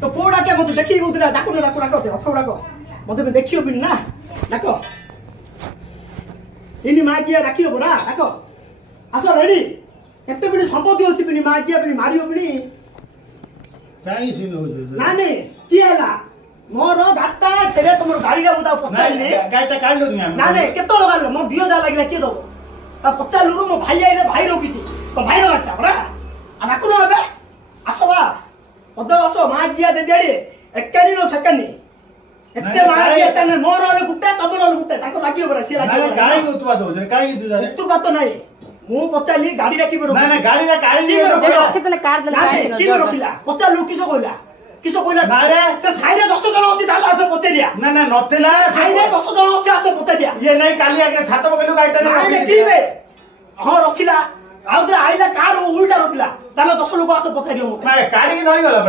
तो पुओ डाके मत देखि गउतला डाको न डाको डाको अथवा डाको मते देखियो पिन ना डाको इनी मागिया राखियो बरा डाको आसो रेडी एते बिनी संपत्ति होछि पिनी मागिया पिनी मारियो पिनी काई सिन हो ना ने की हला मोर गाता छेरे तुमर गाड़ी रा बुदा पचाइले गाइटा काढलो नि ना ने केतो लगालो मोर 2000 लागिला के दो ता पचालु मो भाई आइले भाई रोकिछि तो भाई रो गाटा बरा आ राखु न बे आसबा पद आसो मागिया दे देडी एकनी नो सकनी एते मागिया तने मोर वाले गुट्टे तमर वाले गुट्टे ताको लागियो बरा से लागियो गाड़ी को उत्पाद हो जे काई तू जाने तू बात नहीं मु पचाली गाड़ी राखी बरो ना गाड़ी रा काढी की बरो केतले कार देला की बरो किला पचालु किसो कोइला ना रे से साइरे 10 जण होची ताला आसे पचेरिया ना नथेला साइरे 10 जण होची आसे पचेरिया ये नहीं काली आके छात पकेलु गाइटा ने की बे हां रखिला आउदे आइला कार उल्टा रखिला ताला 10 लोग आसे पचेरियो मते गाड़ी की धरी गला